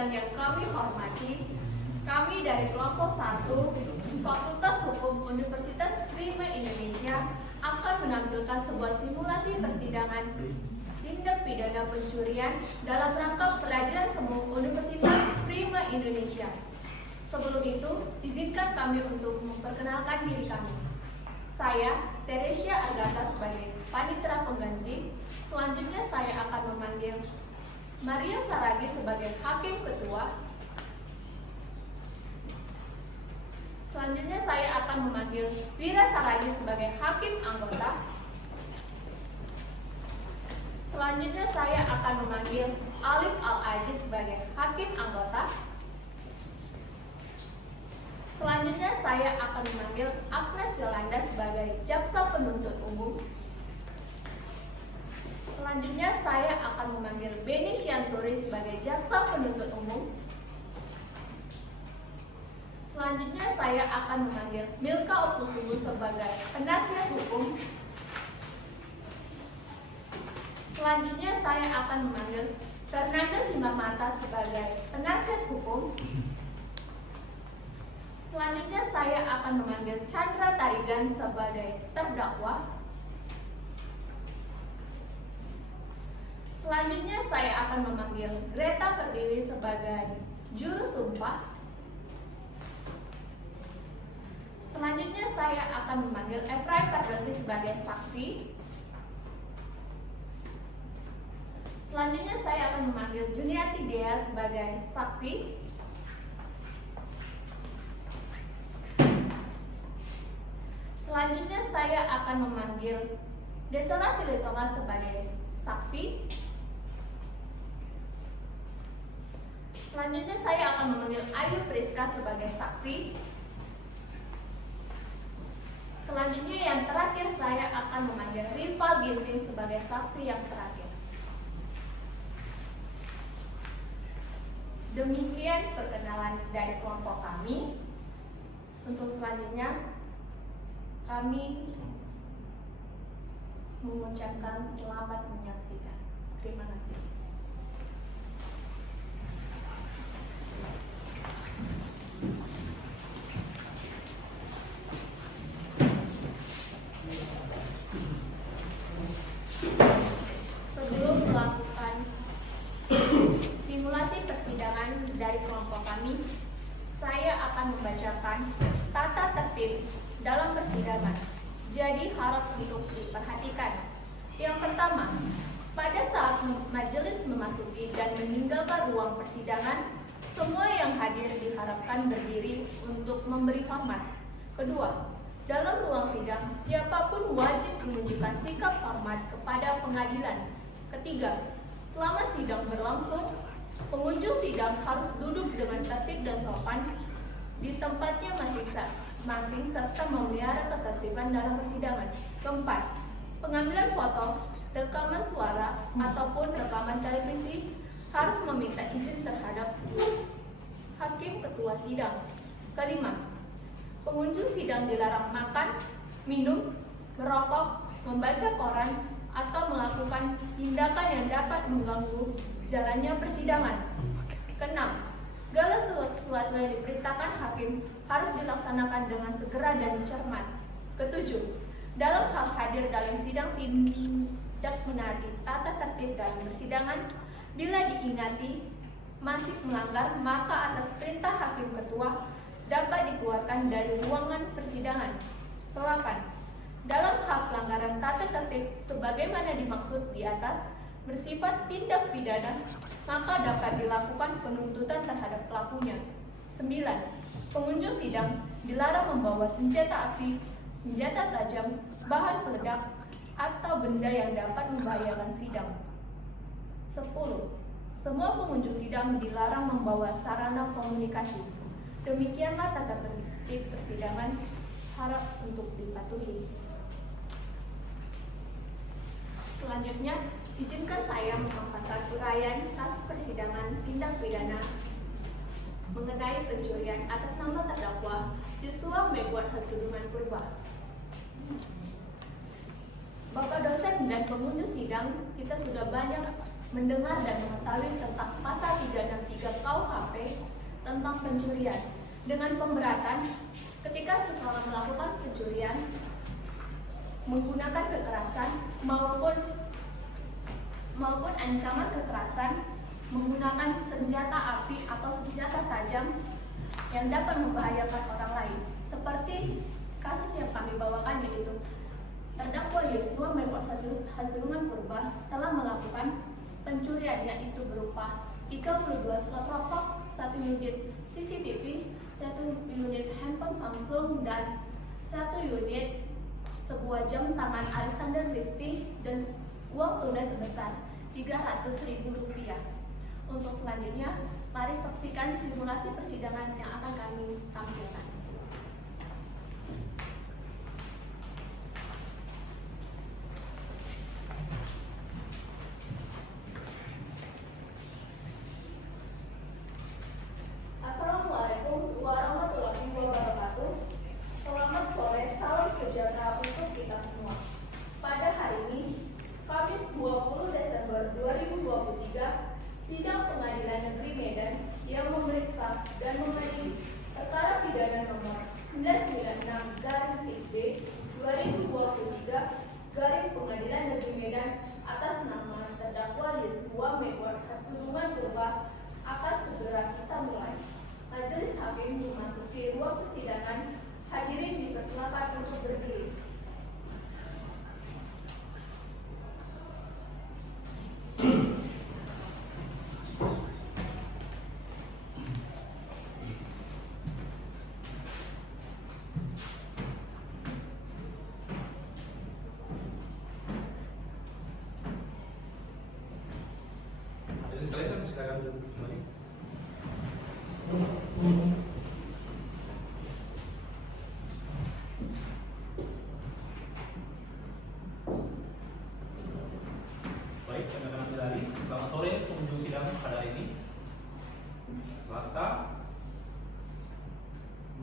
sidang yang kami hormati, kami dari kelompok 1 Fakultas Hukum Universitas Prima Indonesia akan menampilkan sebuah simulasi persidangan tindak pidana pencurian dalam rangka peradilan semu Universitas Prima Indonesia. Sebelum itu, izinkan kami untuk memperkenalkan diri kami. Saya, Teresia Agatha sebagai panitera pengganti. Selanjutnya saya akan memanggil Maria Saragi sebagai Hakim Ketua. Selanjutnya saya akan memanggil Wira Saragi sebagai Hakim Anggota. Selanjutnya saya akan memanggil Alif Al-Aziz sebagai Hakim Anggota. Selanjutnya saya akan memanggil Agnes Yolanda sebagai Jaksa Penuntut Umum. Selanjutnya saya akan memanggil Beni Syansuri sebagai Jaksa Penuntut Umum. Selanjutnya saya akan memanggil Milka Okusubu sebagai penasihat hukum. Selanjutnya saya akan memanggil Fernando Simamata sebagai penasihat hukum. Selanjutnya saya akan memanggil Chandra Tarigan sebagai terdakwa. Selanjutnya saya akan memanggil Greta Pertiwi sebagai juru sumpah. Selanjutnya saya akan memanggil Efraim Pardosi sebagai saksi. Selanjutnya saya akan memanggil Juniati Dea sebagai saksi. Selanjutnya saya akan memanggil Desona Silitonga sebagai saksi. Selanjutnya saya akan memanggil Ayu Priska sebagai saksi. Selanjutnya yang terakhir saya akan memanggil Rival Ginting sebagai saksi yang terakhir. Demikian perkenalan dari kelompok kami. Untuk selanjutnya kami mengucapkan selamat menyaksikan. Terima kasih. Sebelum melakukan simulasi persidangan dari kelompok kami, saya akan membacakan tata tertib dalam persidangan. Jadi harap untuk diperhatikan. Yang pertama, pada saat majelis memasuki dan meninggalkan ruang persidangan, semua yang hadir diharapkan berdiri untuk memberi hormat. Kedua, dalam ruang sidang, siapapun wajib menunjukkan sikap hormat kepada pengadilan. Ketiga, selama sidang berlangsung, pengunjung sidang harus duduk dengan tertib dan sopan di tempatnya masing-masing serta memelihara ketertiban dalam persidangan. Keempat, pengambilan foto, rekaman suara, ataupun rekaman televisi harus meminta izin terhadap hakim ketua sidang. Kelima, pengunjung sidang dilarang makan, minum, merokok, membaca koran, atau melakukan tindakan yang dapat mengganggu jalannya persidangan. Keenam, segala sesuatu yang diperintahkan hakim harus dilaksanakan dengan segera dan cermat. Ketujuh, dalam hal hadir dalam sidang tidak menaati tata tertib dalam persidangan, bila diingati masih melanggar, maka atas perintah hakim ketua dapat dikeluarkan dari ruangan persidangan. 8. Dalam hal pelanggaran tata tertib sebagaimana dimaksud di atas bersifat tindak pidana, maka dapat dilakukan penuntutan terhadap pelakunya. 9. Pengunjung sidang dilarang membawa senjata api, senjata tajam, bahan peledak, atau benda yang dapat membahayakan sidang. 10. Semua pengunjung sidang dilarang membawa sarana komunikasi. Demikianlah tata tertib persidangan, harap untuk dipatuhi. Selanjutnya, izinkan saya memaparkan uraian kasus persidangan tindak pidana mengenai pencurian atas nama terdakwa Yusua Megawati Hasuduman Purba. Bapak dosen dan pengunjung sidang, kita sudah banyak mendengar dan mengetahui tentang pasal 363 KUHP tentang pencurian dengan pemberatan ketika seseorang melakukan pencurian menggunakan kekerasan maupun ancaman kekerasan menggunakan senjata api atau senjata tajam yang dapat membahayakan orang lain. Seperti kasus yang kami bawakan, yaitu terdakwa Yosua Mewak Hasurungan Purba telah melakukan pencurian, yaitu berupa 32 slot rokok, 1 unit CCTV, 1 unit handphone Samsung, dan 1 unit sebuah jam tangan Alexander Christie dan uang tunai sebesar Rp300.000. Untuk selanjutnya, mari saksikan simulasi persidangan yang akan kami tampilkan. Assalamualaikum warahmatullahi wabarakatuh. Selamat sore, salam sejahtera untuk kita semua. Pada hari ini, Kamis 20 Desember 2023, Sidang Pengadilan Negeri Medan yang memeriksa dan memeriksa perkara pidana nomor 996/B/2023 Pengadilan Negeri Medan atas nama terdakwa Yosua Mewak Hasurungan Purba akan segera kita mulai. Majelis Hakim memasuki ruang persidangan. Hadirin dipersilakan untuk berdiri. Silakan duduk kembali. Baik, rekan-rekan saudari, selamat sore pengunjung sidang pada hari ini, Selasa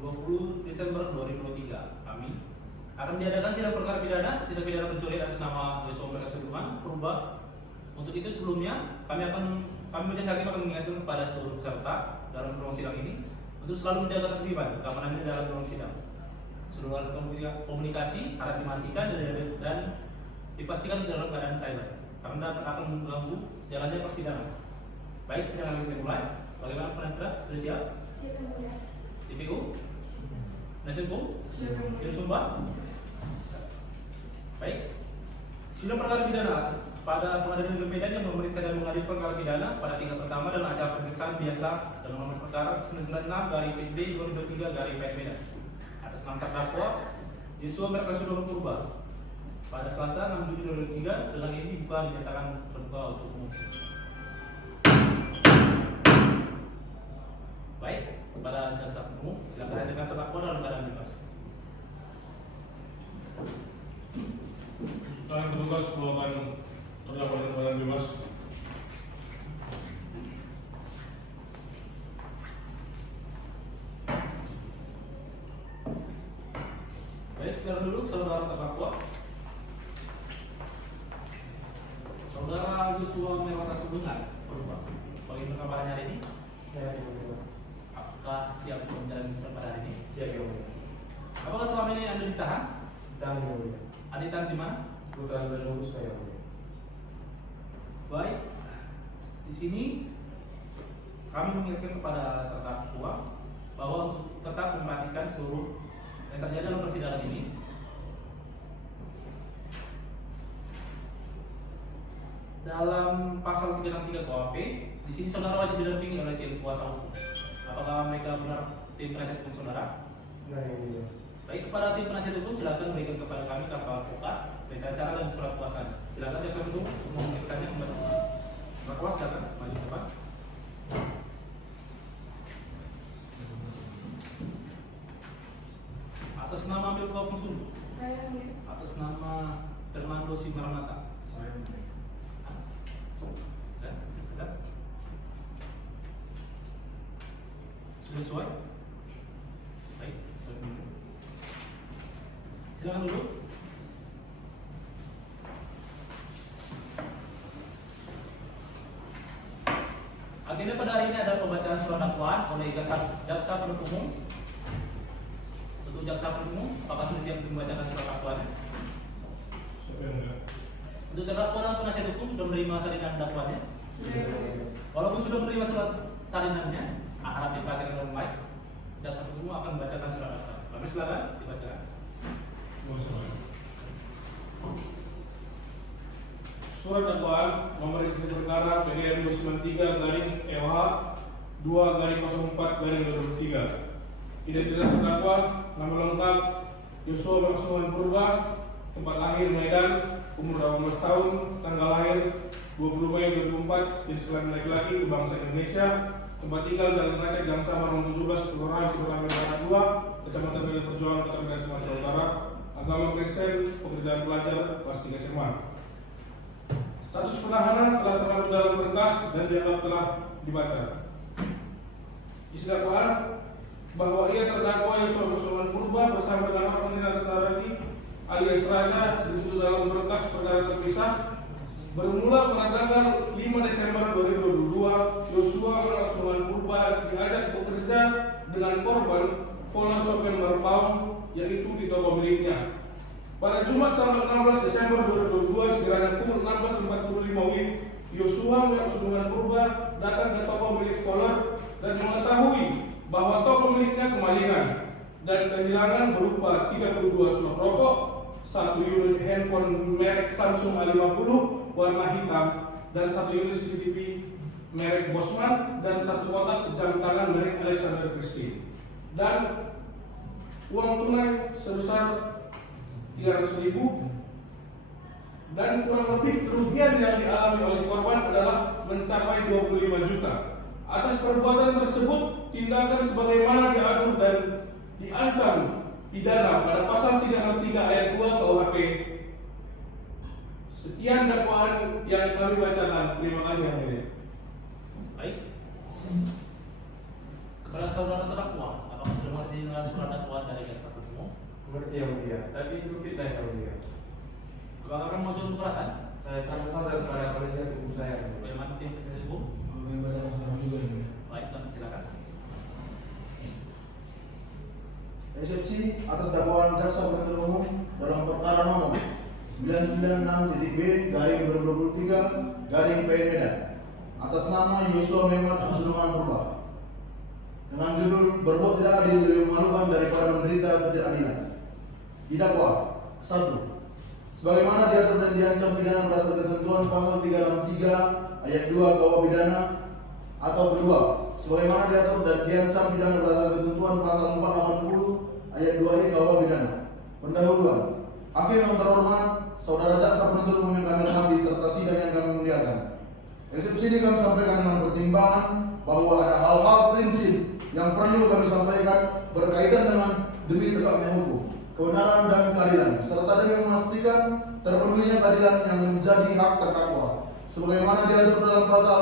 20 Desember 2023. Kami akan diadakan sidang perkara pidana tindak pidana pencurian atas nama Yosua Mewak Hasurungan Purba. Untuk itu sebelumnya majelis hakim akan mengingatkan kepada seluruh peserta dalam ruang sidang ini untuk selalu menjaga ketertiban keamanan dalam ruang sidang. Seluruh alat komunikasi harap dimatikan dan dipastikan dalam keadaan silent karena akan mengganggu jalannya persidangan. Baik, sidang kami dimulai. Bagaimana penasihat? Sudah siap? Siap, Yang Mulia. TPU? Penasihat hukum? Juru Sumba? Baik. Sidang perkara pidana pada Pengadilan Negeri Medan yang memeriksa dan mengadili perkara pidana pada tingkat pertama dalam acara pemeriksaan biasa dengan nomor perkara 996/PB/2023 Medan atas nama terdakwa Yosua Mewak Hasurungan Purba pada Selasa 6 Juli 2023. Dengan ini dibuka dinyatakan terbuka untuk umum. Baik, kepada jaksa penuntut silakan hadirkan terdakwa dalam keadaan bebas. Tangan petugas keluarkan terdakwa dalam keadaan bebas. Baik, silakan dulu saudara terdakwa. Saudara Yosua Mewak Hasurungan Purba, bagaimana kabarnya hari ini? Saya diperlukan. Apakah siap untuk menjalani sidang pada hari ini? Siap, Yang Mulia. Apakah selama ini Anda ditahan? Dan Yang Mulia. Anda ditahan di mana? Putra dan Nunggu saya, Yang Mulia. Baik, di sini kami mengingatkan kepada terdakwa bahwa untuk tetap memperhatikan seluruh yang terjadi dalam persidangan ini. Dalam pasal 363 KUHP, di sini saudara wajib didampingi oleh tim kuasa hukum. Apakah mereka benar tim penasihat hukum saudara? Nah, Yang Mulia. Baik, kepada tim penasihat hukum silakan berikan kepada kami kartu advokat, berita acara dan surat kuasanya. Silakan jaksa penuntut untuk memeriksanya kembali. Terdakwa silakan maju ke depan. Atas nama Milko Pungsun, Saya atas nama Fernando Simaranata. Saya, Yang Mulia. Sudah sesuai? Baik, silakan dulu. agenda pada hari ini ada pembacaan surat dakwaan oleh jaksa penuntut umum. Untuk jaksa penuntut umum, apakah sudah siap membacakan surat dakwaannya? Siapa yang enggak? Untuk terdakwa dan penasihat hukum sudah menerima salinan dakwaannya? Walaupun sudah menerima surat salinannya, harap diperhatikan dengan baik. Jaksa penuntut umum akan membacakan surat dakwaan. Kami silakan dibacakan. Mohon sabar. Surat dakwaan nomor isi perkara PDN 293/EOH 2/04/2023. Identitas terdakwa, nama lengkap Yosua Maksuman Purba, tempat lahir Medan, umur 18 tahun, tanggal lahir 20 Mei 2004, jenis kelamin laki-laki, bangsa Indonesia, tempat tinggal Jalan Rakyat Gang Samar nomor 17, Kelurahan Cipularang Barat 2, Kecamatan Medan Perjuangan, Kota Medan, Sumatera Utara, agama Kristen, pekerjaan pelajar, kelas 3 SMA. Status penahanan telah terlalu dalam berkas dan dianggap telah dibaca. Isi dakwaan bahwa ia terdakwa Yosua Maksuman Purba bersama dengan Ferdinand Saragi alias Raja dituntut dalam berkas perkara terpisah bermula pada tanggal 5 Desember 2022. Yosua Maksuman Purba diajak bekerja dengan korban Fona Sofian Marpaung, yaitu di toko miliknya. Pada Jumat tanggal 16 Desember 2022 sekiranya pukul 16.45 WIB, Yosua Maksuman Purba datang ke toko milik Scholar dan mengetahui bahwa toko miliknya kemalingan dan kehilangan berupa 32 slot rokok, 1 unit handphone merek Samsung A50 warna hitam, dan 1 unit CCTV merek Bosman, dan 1 kotak jam tangan merek Alexander Christie, dan uang tunai sebesar 300.000, dan kurang lebih kerugian yang dialami oleh korban adalah mencapai 25 juta. Atas perbuatan tersebut, tindakan sebagaimana diatur dan diancam pidana pada pasal 363 ayat 2 KUHP. Sekian dakwaan yang kami bacakan. Terima kasih Yang Mulia. Baik. Kepada saudara terdakwa, apakah sudah mengerti dengan surat dakwaan dari jaksa penuntut umum? Mengerti Yang Mulia. Tadi itu fitnah Yang Mulia. Apakah akan mengajukan keberatan? Saya sampaikan kepada penasihat hukum saya. Bagaimana tim penasihat hukum? Baik, kami silakan. Eksepsi atas dakwaan jaksa penuntut umum dalam perkara nomor 996-B/2023 Medan atas nama Yosua Mehmet Maksuman Purba dengan judul berbuat tidak adil lebih memalukan daripada menderita ketidakadilan. Didakwa 1. Sebagaimana diatur dan diancam pidana berdasarkan ketentuan pasal 363 ayat 2 KUH pidana, atau kedua, sebagaimana diatur dan diancam pidana berdasarkan ketentuan pasal 480 ayat 2 KUH pidana. Pendahuluan. Hakim yang terhormat, saudara jaksa penuntut umum yang kami hormati serta sidang yang kami muliakan. Eksepsi ini kami sampaikan dengan pertimbangan bahwa ada hal-hal prinsip yang perlu kami sampaikan berkaitan dengan demi tegaknya hukum, kebenaran dan keadilan, serta demi memastikan terpenuhinya keadilan yang menjadi hak terdakwa sebagaimana diatur dalam pasal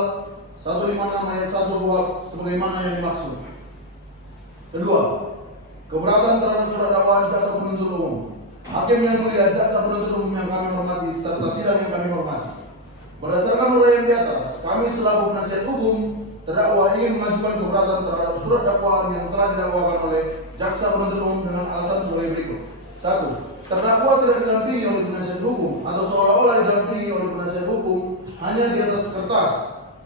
156 ayat 1 KUHP sebagaimana yang dimaksud. Kedua, keberatan terhadap surat dakwaan jaksa penuntut umum. Hakim yang mulia, jaksa penuntut umum yang kami hormati serta sidang yang kami hormati. Berdasarkan uraian di atas, kami selaku penasihat hukum terdakwa ingin mengajukan keberatan terhadap surat dakwaan yang telah didakwakan oleh jaksa penuntut umum dengan alasan sebagai berikut. 1. Terdakwa tidak didampingi oleh penasihat hukum atau seolah-olah didampingi oleh penasihat hukum hanya di atas kertas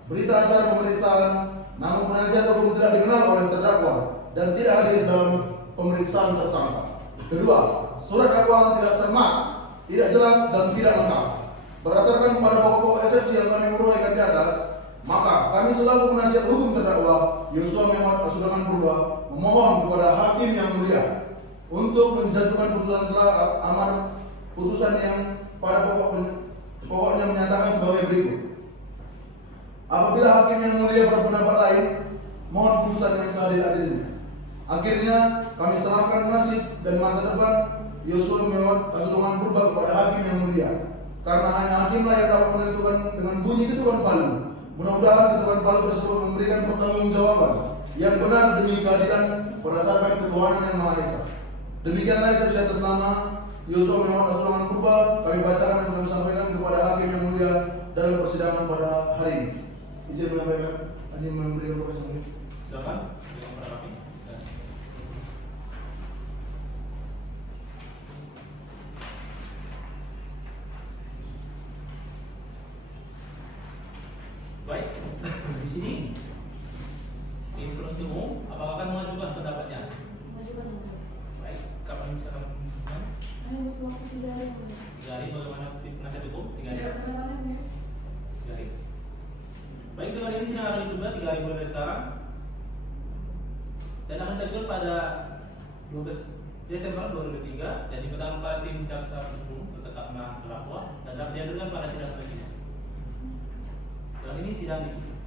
berita acara pemeriksaan, namun penasihat hukum tidak dikenal oleh terdakwa dan tidak hadir dalam pemeriksaan tersangka. Kedua, surat dakwaan tidak cermat, tidak jelas dan tidak lengkap. Berdasarkan pada pokok eksepsi yang kami uraikan di atas, maka kami selaku penasihat hukum terdakwa Yosua Mehmet Maksuman Purba memohon kepada hakim yang mulia untuk menjatuhkan putusan selah amar putusan yang pada pokoknya menyatakan sebagai berikut. Apabila hakim yang mulia berpendapat lain, mohon putusan yang seadil-adilnya. Akhirnya kami serahkan nasib dan masa depan Yosua Mehmet Maksuman Purba kepada hakim yang mulia, karena hanya hakimlah yang dapat menentukan dengan bunyi ketukan palu. Mudah-mudahan ketukan palu tersebut memberikan pertanggungjawaban yang benar demi keadilan berdasarkan ketuhanan yang Maha Esa. Demikianlah eksepsi atas nama Yosua Mehmet Maksuman Purba kami bacakan dan kami sampaikan kepada hakim yang mulia dalam persidangan pada hari ini. izin menyampaikan, tadi memberi informasi mungkin. Silakan yang kepada kami. Dan baik, di sini tim penuntut umum apakah akan mengajukan pendapatnya? Baik, kapan bisa kamu mengajukan? 3 hari bagaimana tim penasihat hukum? 3 hari. 3 hari. Baik, dengan ini sidang akan ditunda 3 hari mulai dari sekarang dan akan diajukan pada 12 Desember 2003 dan dipetakan pada tim jaksa penuntut umum tetap menahan terdakwa dan dapat diajukan pada sidang selanjutnya. Dan ini sidang ditutup.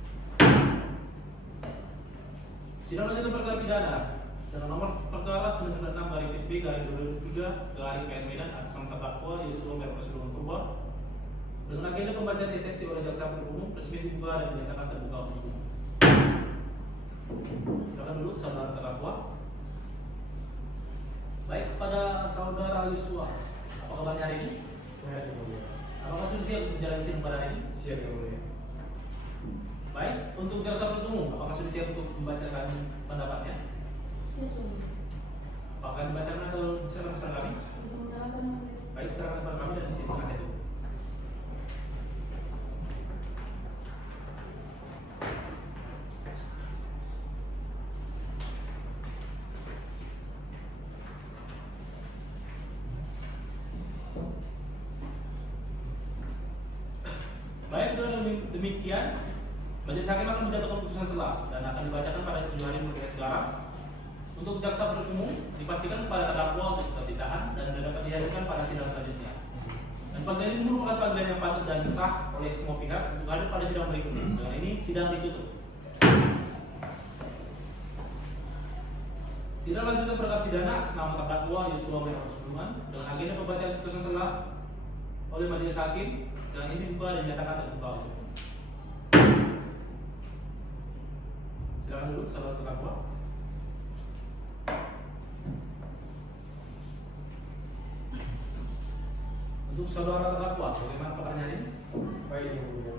Sidang lanjutan perkara pidana dengan nomor perkara 996/PB/2003/PN Medan atas nama terdakwa Yosua Merpasudungan Purba dengan agenda pembacaan eksepsi oleh jaksa penuntut umum resmi dibuka dan dinyatakan terbuka untuk umum. Silakan dulu saudara terdakwa. Baik, kepada saudara Yosua, apa kabarnya hari ini? Sehat yang mulia. Apakah sudah siap menjalani sidang pada hari ini? Siap yang mulia. Baik, untuk jaksa penuntut umum, apakah sudah siap untuk membacakan pendapatnya? Apakah dibacakan atau diserahkan kepada kami? Baik, serahkan kepada kami dan terima kasih. Baik, dengan demikian majelis hakim akan menjatuhkan putusan selah dan akan dibacakan pada 7 hari mulai sekarang. Untuk jaksa penuntut umum dipastikan kepada terdakwa untuk tetap ditahan dan dapat dihadirkan pada sidang selanjutnya. Dan panggilan ini merupakan panggilan yang patut dan sah oleh semua pihak untuk hadir pada sidang berikutnya. Dengan ini sidang ditutup. Sidang lanjutan perkara pidana atas nama terdakwa Yosua Merpasudungan dengan agenda pembacaan putusan selah oleh majelis hakim dan ini dibuka dan dinyatakan terbuka untuk umum. Silakan dulu saudara terdakwa. Untuk saudara terdakwa, bagaimana kabarnya hari ini? Baik yang mulia.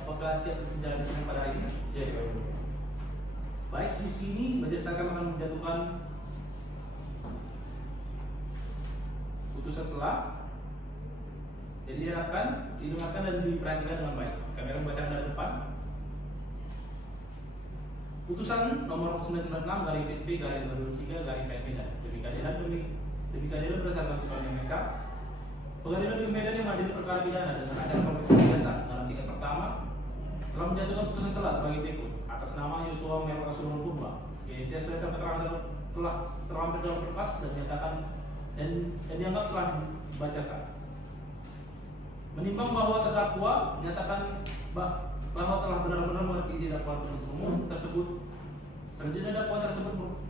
Apakah siap menjalani sidang pada hari ini? Siap yang mulia. Baik, di sini majelis hakim akan menjatuhkan putusan selah. Jadi diharapkan didengarkan dan diperhatikan dengan baik. Kami akan membacakan dari depan. Putusan nomor 996/PB/2003/PN Medan demi keadilan berdasarkan putusan yang esa. Pengadilan Negeri Medan yang mengadili perkara pidana dengan acara pemeriksaan biasa dalam tingkat pertama telah menjatuhkan putusan selah sebagai berikut atas nama Yosua Merpasudungan Purba. Identitas letter keterangan telah terlampir dalam berkas dan dinyatakan dan dianggap telah dibacakan. Menimbang bahwa terdakwa menyatakan bahwa telah benar-benar mengerti isi dakwaan penuntut umum tersebut. Selanjutnya dakwaan tersebut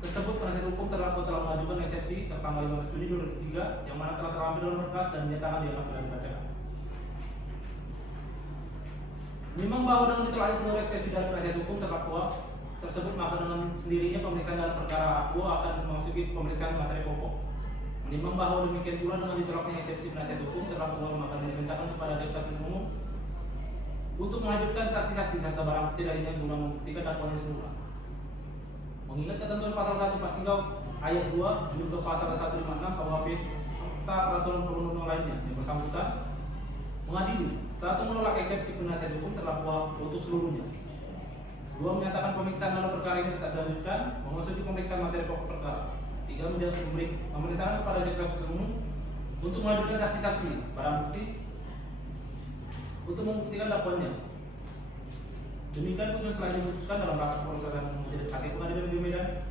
penasihat hukum terdakwa telah mengajukan eksepsi tertanggal 15 Juni 2003 yang mana telah terlampir dalam berkas dan dinyatakan dianggap telah dibacakan. Menimbang bahwa dengan ditolaknya seluruh eksepsi dari penasihat hukum terdakwa tersebut, maka dengan sendirinya pemeriksaan dalam perkara aqua akan memasuki pemeriksaan materi pokok. Menimbang bahwa demikian pula dengan ditolaknya eksepsi penasihat hukum terdakwa, maka diperintahkan kepada jaksa penuntut umum untuk menghadirkan saksi-saksi serta barang bukti lainnya guna membuktikan dakwaannya semula. Mengingat ketentuan pasal 143 ayat 2 junto pasal 156 KUHP serta peraturan perundang-undangan lainnya yang bersangkutan mengadili satu menolak eksepsi penasihat hukum terdakwa untuk seluruhnya. 2 menyatakan pemeriksaan dalam perkara ini tetap dilanjutkan memasuki pemeriksaan materi pokok perkara. 3 memerintahkan kepada jaksa penuntut umum untuk menghadirkan saksi-saksi barang bukti untuk membuktikan dakwaannya. Demikian putusan setelah diputuskan dalam rapat perusahaan majelis hakim pengadilan negeri Medan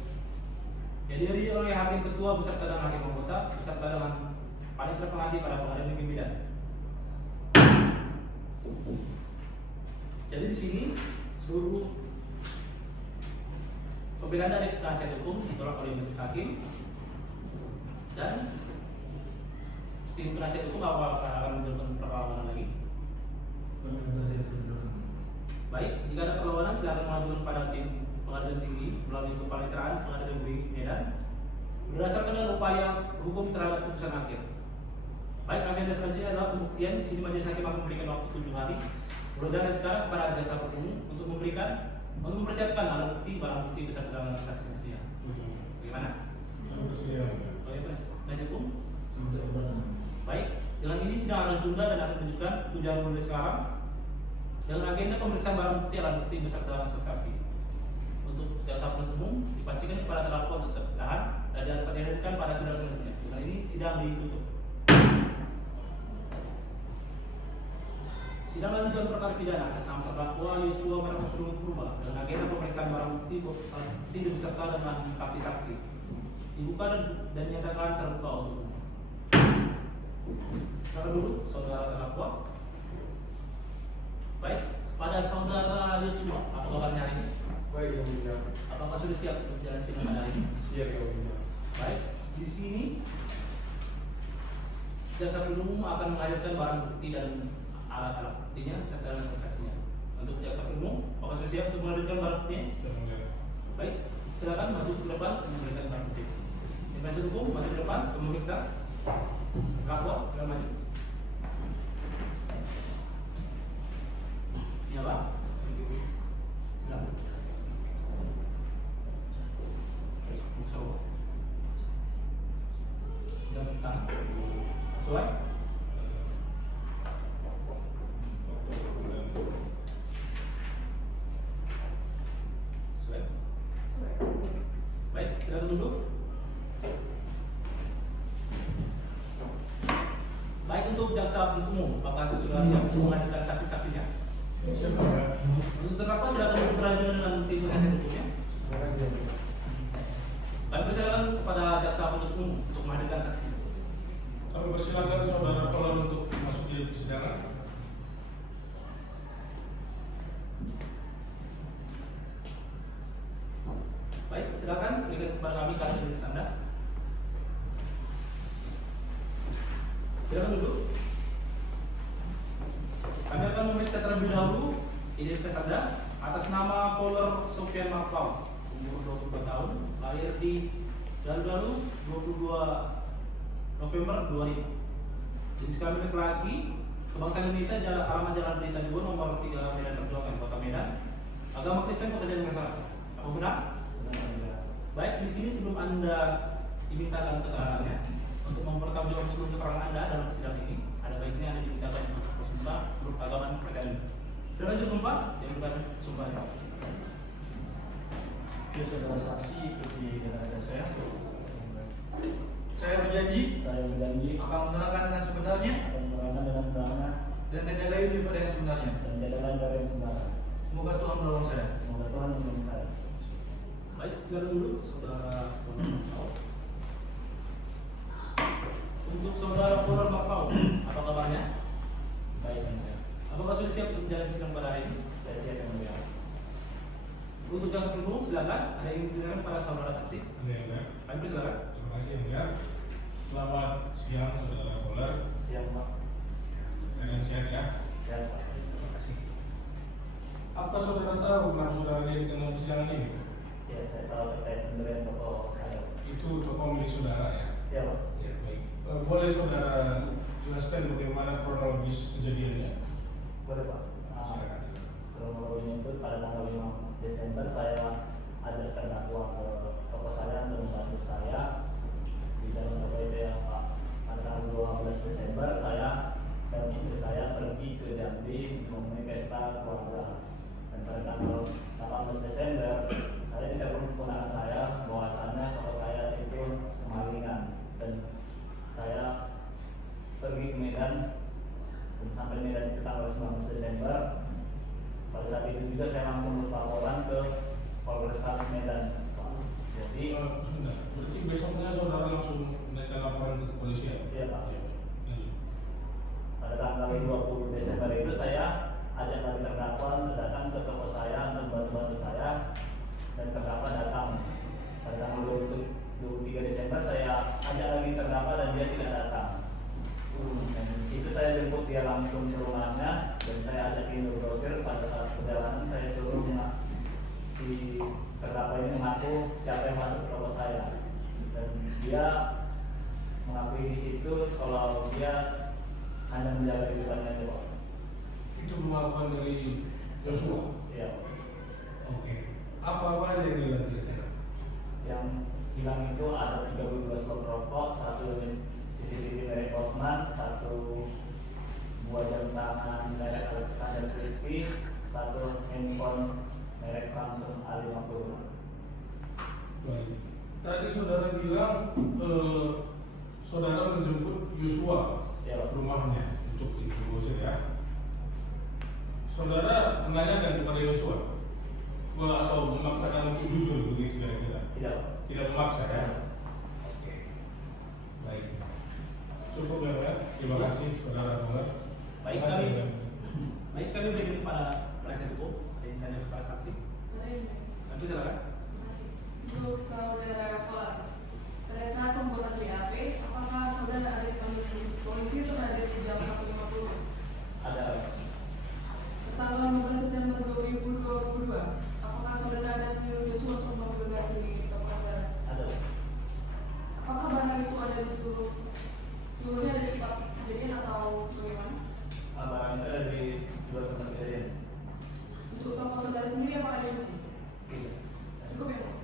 yang dihadiri oleh hakim ketua beserta dan hakim anggota beserta dengan panitia pengadil pada pengadilan negeri Medan. Jadi di sini seluruh pembelaan dari penasihat hukum ditolak oleh majelis hakim dan tim penasihat hukum apakah akan menjalankan perlawanan lagi? Baik, jika ada perlawanan silakan mengajukan pada tim pengadilan tinggi melalui kepaniteraan pengadilan negeri Medan berdasarkan dengan upaya hukum terhadap putusan akhir. Baik, agenda selanjutnya adalah pembuktian. Di sini majelis hakim akan memberikan waktu 7 hari Perlu dan sekarang kepada jaksa penuntut umum untuk mempersiapkan alat bukti barang bukti beserta dengan saksi-saksinya. Bagaimana? Baik, penasihat hukum. Baik, dengan ini sidang akan ditunda dan akan dilanjutkan tunjangan mulai sekarang dengan agenda pemeriksaan barang bukti alat bukti beserta saksi. Untuk jaksa penuntut umum dipastikan kepada terdakwa untuk tetap ditahan dan dapat dihadirkan pada sidang selanjutnya. Dengan ini sidang ditutup. Sidang lanjutan perkara pidana atas nama terdakwa Yosua Merah Surung Purba dengan agenda pemeriksaan barang bukti beserta dengan saksi-saksi dibuka dan dinyatakan terbuka untuk umum. Silakan dulu saudara terdakwa. Baik, pada saudara Yosua, apa kabarnya hari ini? Baik, yang mulia. Apakah sudah siap untuk jalan sidang pada hari ini? Siap, yang mulia. Baik, di sini jaksa penuntut umum akan menghadirkan barang bukti dan alat-alat buktinya serta saksinya. Untuk jaksa penuntut umum, apakah sudah siap untuk menghadirkan barang buktinya? Baik, silakan maju ke depan untuk memberikan barang bukti. Penasihat hukum maju ke depan untuk memeriksa. Terdakwa, silakan maju. Ya Pak. Silakan. Silakan. Sesuai. Baik, silakan duduk. Baik, untuk jaksa penuntut umum, apakah sudah siap untuk menghadirkan saksi-saksinya? Siap, Mulia. Untuk terdakwa silakan duduk berhadapan dengan bukti penasihat hukumnya. Terima kasih, yang mulia. Kami persilakan kepada jaksa penuntut umum untuk menghadirkan saksi. Kami persilakan saudara Kohler untuk masuk di persidangan. Baik, silakan berikan kepada kami kartu identitas Anda. Silakan duduk. Kami akan memeriksa terlebih dahulu identitas Anda atas nama Kohler Sofian Marpau, umur 24 tahun, lahir di Dalu 22 November 2000. Jenis kelamin laki-laki, kebangsaan Indonesia, alamat Jalan Berita Dua nomor 3 Medan Perjuangan, Kota Medan. Agama Kristen, pekerjaan masyarakat. Apa benar? Baik, di sini sebelum Anda dimintakan keterangannya untuk mempertanggungjawabkan seluruh keterangan Anda dalam sidang ini, ada baiknya Anda dimintakan untuk bersumpah menurut agama dan percayaan. Silakan bersumpah, yang bukan sumpahnya. Ya, saudara saksi ikuti dengan saya. Saya berjanji Saya berjanji akan menerangkan dengan sebenarnya akan menerangkan dengan sebenarnya dan tidak lain daripada yang sebenarnya. dan tidak lain dari yang sebenarnya. Semoga Tuhan menolong saya. Semoga Tuhan menolong saya. Baik, silakan dulu saudara Marpau. Untuk saudara Kohler Marpau, apa kabarnya? Baik, yang mulia. Apakah sudah siap untuk jalan sidang pada hari ini? Saya siap, yang mulia. Untuk jaksa penuntut umum, silakan. Ada yang ingin ditanyakan pada saudara saksi? Ada yang mulia. Kami persilakan. Terima kasih, yang mulia. Selamat siang saudara Kohler. Siap, Pak. Dengan sehat ya. Siap, Pak. Terima kasih. Apa saudara tahu kenapa saudara dikenal persidangan ini? Ya, saya tahu terkait pemberian tokoh saya. Itu tokoh milik saudara ya. Ya, Pak. Ya, baik. Boleh saudara jelaskan bagaimana kronologis kejadiannya? Boleh, Pak. Silakan. Kronologinya itu pada tanggal 5 Desember saya ajak terdakwa ke toko saya untuk membantu saya di dalam toko itu ya, Pak. Pada tanggal 12 Desember saya dan istri saya pergi ke Jambi untuk memenuhi pesta keluarga. Dan pada tanggal 18 Desember saya tidak menggunakan saya bahwasannya toko saya itu kemalingan dan saya pergi ke Medan dan sampai Medan itu tanggal 19 Desember. Pada saat itu juga saya langsung berlaporan ke Polrestabes Medan, Pak. Jadi Sebentar. Berarti besoknya saudara langsung menaikkan laporan ke kepolisian? iya, Pak. Lanjut. Pada tanggal 20 Desember itu saya ajak lagi terdakwa datang ke toko saya untuk membantu saya dan terdakwa datang. Pada tanggal 23 Desember saya ajak lagi terdakwa dan dia tidak datang. Dan di situ saya jemput dia langsung ke rumahnya dan saya ajakin bergrosir. Pada saat perjalanan saya suruh si terdakwa ini mengaku siapa yang masuk ke toko saya dan dia mengakui di situ kalau dia hanya menjaga kehidupannya saja, Pak. itu rumah dari Joshua. Iya. Oke. Apa aja yang hilang kira-kira? Yang hilang itu ada 32 slot rokok, 1 CCTV merek Osman, 1 buah jam tangan merek Alexander Christie, 1 handphone merek Samsung A50. Baik. Tadi saudara bilang saudara menjemput Yosua Ya. ke rumahnya untuk itu ya. Saudara menanyakan kepada Yosua atau memaksakan untuk jujur begitu kira-kira? Tidak memaksa ya. Oke. Baik. Cukup ya, Pak. Terima kasih saudara Bunga. Baik kami berikan kepada penasihat hukum dan kepada saksi. Nanti silakan. Untuk saudara Fala, pada saat pembuatan BAP, apakah saudara ada dipanggil polisi atau ada di jam 1.50? Ada. Tanggal 15 Desember 2022, apakah saudara ada menyuruh Joshua untuk membegaskan di toko saudara? Ada. Apakah barang itu ada di seluruhnya ada di tempat kejadian atau bagaimana? Barang itu ada di luar tempat kejadian. Untuk toko saudara sendiri apakah ada di sini? Cukup ya, Pak?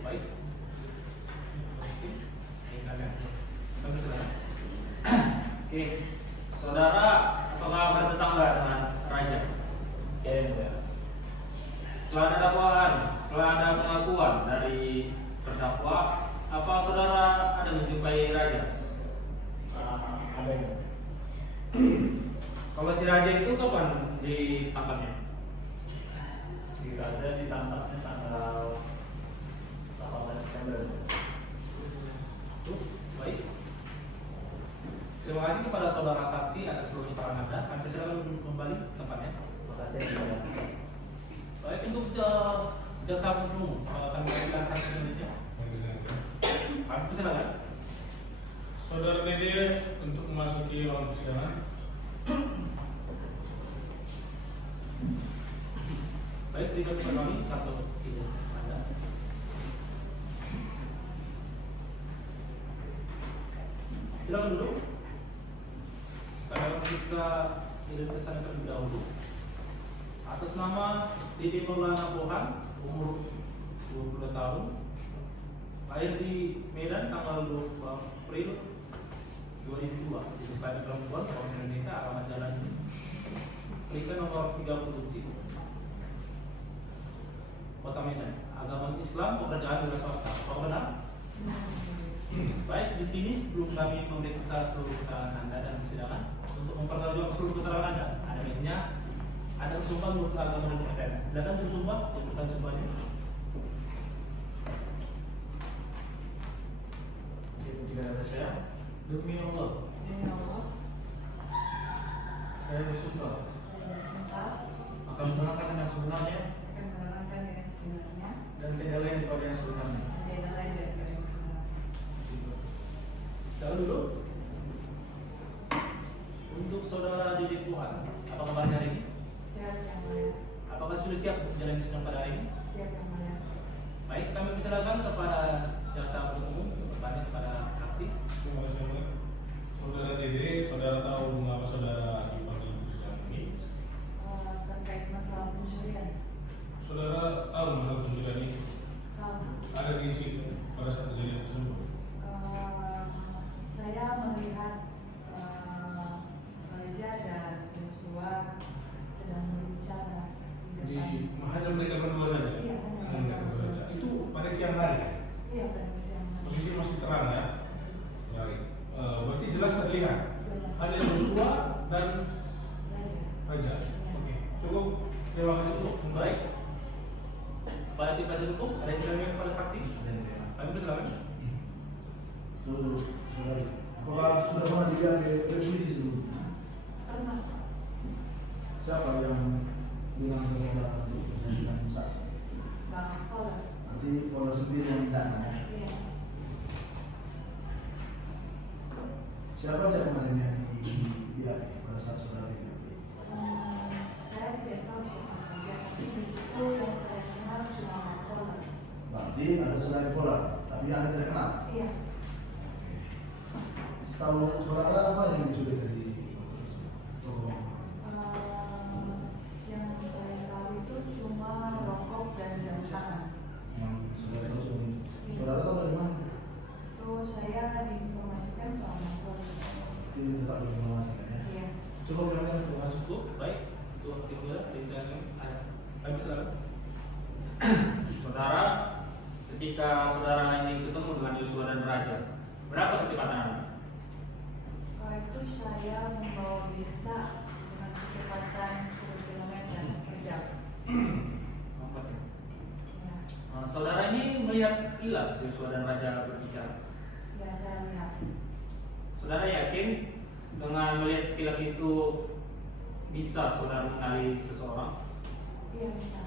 Baik. Kami silakan. Oke, saudara apakah bertetangga dengan raja? Ya. Setelah ada dakwaan, setelah ada pengakuan dari terdakwa, apa saudara ada menjumpai raja? Ada ya. Kalau si raja itu kapan ditangkapnya? Si raja ditangkapnya tanggal 18 September. Baik. Terima kasih kepada saudara saksi atas seluruh keterangan Anda. Kami silakan duduk kembali tempatnya. Terima kasih. Baik, untuk jaksa penuntut kami berikan saksi selanjutnya. Kami silakan. Saudara Dede untuk memasuki ruang persidangan. Baik, berikan kepada kami kartu identitas Anda. Silakan duduk. Kami periksa identitas Anda terlebih dahulu. Atas nama Dede Maulana Pohan, umur 22 tahun, lahir di Medan tanggal 2 April 2002, disebut perempuan, Kawasan Indonesia, alamat jalan Perikan nomor 37, Kota Medan. Agama Islam, pekerjaan juga swasta. Apa benar? Baik, di sini sebelum kami memeriksa seluruh keterangan Anda dan persidangan, untuk mempertanggungjawabkan seluruh keterangan Anda, ada baiknya ada sumpah menurut agama dan kepercayaan. Silakan bersumpah, diberikan sumpahnya. Saya demi Allah, Ya Allah, saya bersumpah saya bersumpah akan menerangkan dengan sebenarnya akan menerangkan yang sebenarnya dan tidak lain daripada yang sebenarnya. dan tidak lain daripada yang sebenarnya. Silakan dulu. Untuk saudara Dede Pohan, apa kabarnya hari ini? Siap yang mulia, Apakah sudah siap untuk menjalani sidang pada hari ini? siap yang mulia. Baik, kami persilakan kepada jaksa penuntut umum untuk bertanya kepada saksi. Terima kasih banyak. Saudara Dede, saudara tahu mengapa saudara dipanggil untuk persidangan ini? Terkait masalah pencurian, Saudara tahu masalah pencurian ini? kalau Ada di situ pada saat kejadian tersebut. saya melihat Raja dan Joshua sedang berbicara di depan. Di hanya mereka berdua saja. Iya, Hanya mereka berdua saja. Itu pada siang hari. Iya, pada siang hari. Posisi masih terang ya. Baik. Berarti jelas terlihat. Jelas. Hanya Joshua dan Raja. Raja. Iya. Oke. Cukup. Terima kasih. Baik. Pada tim penasihat hukum, ada yang bertanya kepada saksi? Kami persilakan. Tuh, saudari. Apakah sudah pernah dilihat ke revisi sebelumnya? Pernah. Siapa yang bilang ke saudara untuk menjadikan saksi? Bang Kola. Nanti Polda sendiri yang minta ya. Iya. Siapa saja kemarin yang di BAP pada saat saudara di BAP? Saya tidak tahu siapa saja, tapi di situ yang saya kenal cuma Bang Kola. Berarti ada selain Polda, tapi anda tidak kenal. Iya. Setahu saudara apa yang dicuri dari toko? saya diinformasikan soal masalah. Ini tetap diinformasikan ya. Iya. Cukup yang ini informasi. Cukup, baik. Untuk Timur, Timur ada. Kami silakan. Saudara, ketika saudara ini ketemu dengan Yosua dan Raja, berapa kecepatan Anda? Itu saya membawa beca dengan kecepatan 10 km per jam. Ya, Saudara ini melihat sekilas Yosua dan Raja berbicara. ya saya lihat. Saudara yakin dengan melihat sekilas itu bisa saudara mengenali seseorang? Iya bisa.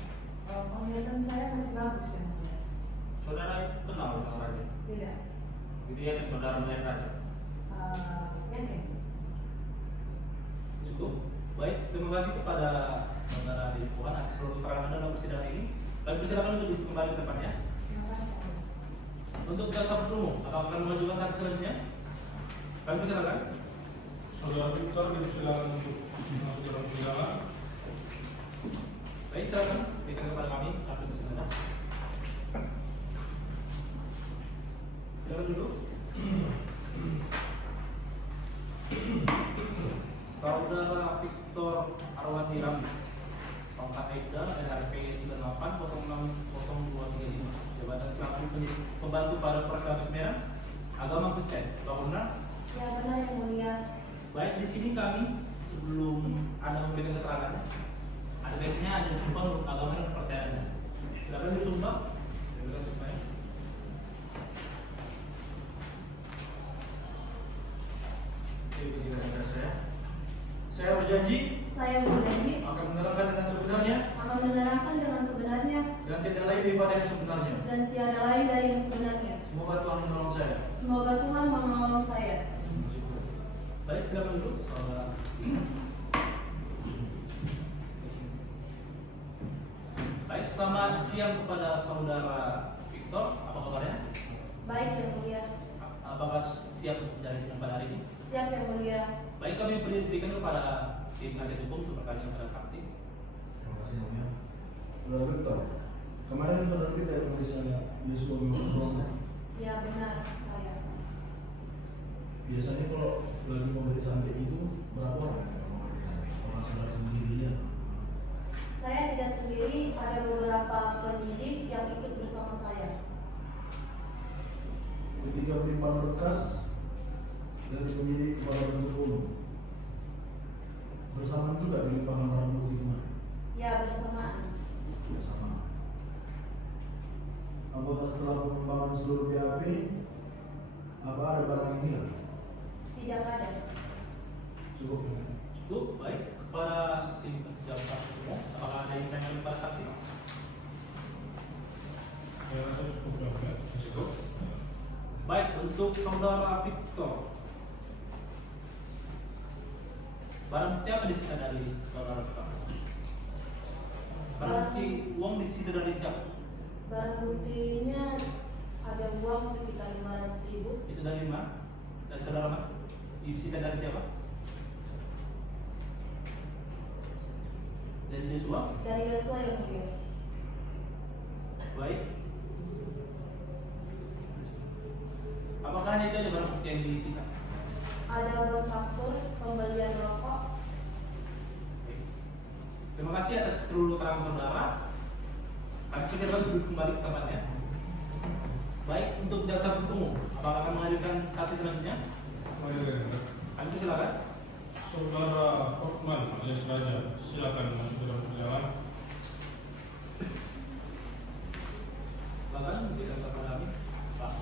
Penglihatan saya masih bagus ya. Mulia. Saudara kenal dengan Raja? Tidak. Itu yakin saudara melihat Raja? Yakin. Cukup. Baik, terima kasih kepada saudara Puan atas seluruh keterangan Anda dalam persidangan ini. Kami silakan untuk duduk kembali ke depannya. Terima kasih. Untuk jaksa penuntut umum, apakah akan mengajukan saksi selanjutnya? Kami silakan. Saudara Victor dipersilakan untuk masuk dalam persidangan. Baik, silakan berikan kepada kami kartu keselamatan. Silakan duduk. Saudara Victor Arwandi Ramli, pangkat Aibda, NRP 98060235, jabatan selaku pembantu pada Polrestabes Medan, agama Kristen, apakah benar? Ya benar yang mulia. Baik, di sini kami sebelum Anda memberikan keterangan, ada baiknya ada sumpah menurut agama dan percayaannya. Silakan disumpah. Terima kasih banyak. Saya berjanji Saya berjanji akan menerangkan dengan sebenarnya akan menerangkan dengan sebenarnya dan tidak lain daripada yang sebenarnya. dan tiada lain dari yang sebenarnya. Semoga Tuhan menolong saya. Semoga Tuhan menolong saya. Baik, silakan duduk. Saudara. Baik, selamat siang kepada saudara Victor. Apa kabarnya? Baik yang mulia. Apakah siap dari sidang pada hari ini? Siap yang mulia. Baik, kami berikan kepada tim penasihat hukum untuk bertanya kepada saksi. Terima kasih Om. Saudara Victor, kemarin saudara kita yang memeriksa Yosua Memang. Ya benar saya. Biasanya kalau lagi memeriksa sampai itu berapa orang yang memeriksa? Orang saudara sendiri ya? Saya tidak sendiri, ada beberapa penyidik yang ikut bersama saya. Ketika penimbangan berkas dari penyidik kepada penuntut umum bersamaan juga penimbangan barang bukti kemarin. Ya bersamaan. Bersama. Apakah setelah pengembangan seluruh BAP apa ada barang yang hilang? Tidak ada. Cukup ya? Cukup, baik. Kepada tim jaksa umum, apakah ada yang tanya kepada saksi? Saya rasa cukup ya. Cukup. Baik, untuk saudara Victor, barang bukti apa disita dari saudara Victor? Barang bukti uang disita dari siapa? Barang buktinya ada uang sekitar 500.000. Itu dari mana? Dari saudara mana? Disita dari siapa? Dari Yosua? Dari Yosua yang mulia. Baik. Apakah hanya itu aja barang bukti yang disita? Ada berfaktur pembelian rokok. Terima kasih atas seluruh keterangan saudara. Kami persilakan duduk kembali ke tempatnya. Baik, untuk jaksa penuntut umum, apakah akan menghadirkan saksi selanjutnya? Kami persilakan. Saudara Hotman alias Raja, silakan masuk dalam persidangan. Silakan berikan kepada kami. Pak.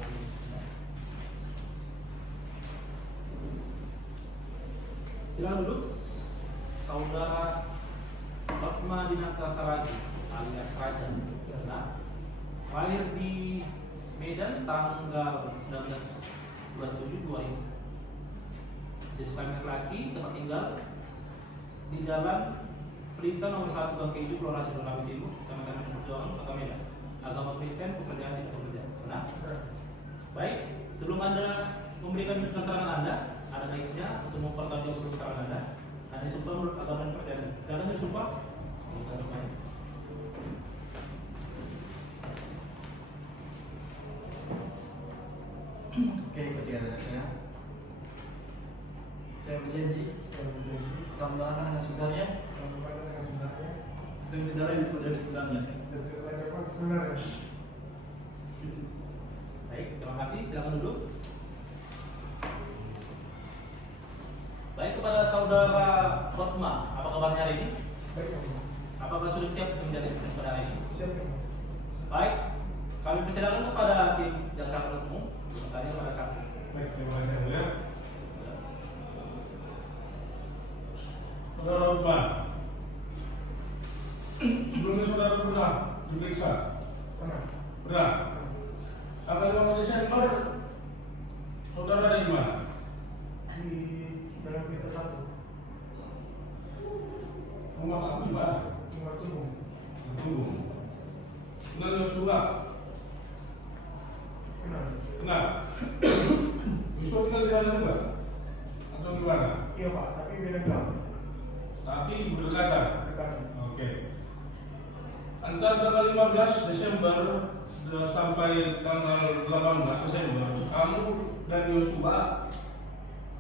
Silakan duduk. Saudara Hotma Dinata Saragi alias Raja. Nah, lahir di Medan tanggal 19/27/2000. Jadi kami laki, tempat tinggal di Jalan Perintah nomor 1 Gang Keju, Kelurahan Sidoarjo Timur, Kecamatan Perjuangan, Kota Medan. Agama Kristen, pekerjaan tidak bekerja. Benar? Baik, sebelum Anda memberikan keterangan Anda, ada baiknya untuk mempertanggungjawab seluruh keterangan Anda. Anda disumpah menurut agama dan percayaan. Silakan disumpah. Oke, kepada saya berjanji akan menerangkan dengan sebenarnya dan tidak lain daripada sebenarnya. Baik, terima kasih. Silakan duduk. Baik, kepada saudara Hotma, apa kabarnya hari ini? Apakah sudah siap untuk menjadi saksi pada hari ini? Siap. Baik, kami persilakan kepada tim jaksa penuntut umum untuk bertanya kepada saksi. Baik, terima kasih yang mulia. Saudara Hotman, sebelumnya saudara pernah diperiksa? Pernah. Tanggal 5 Desember, saudara ada di mana? Di dalam kita satu. Rumah kamu di mana? Cuma tunggu. Tunggu. Kenal Yosua? Kenal. Yosua tinggal di sana juga? Atau gimana? Iya Pak, tapi beda gang. Tapi berdekatan. Dekat. Oke. Antara tanggal 15 Desember sampai tanggal 18 Desember, kamu dan Yosua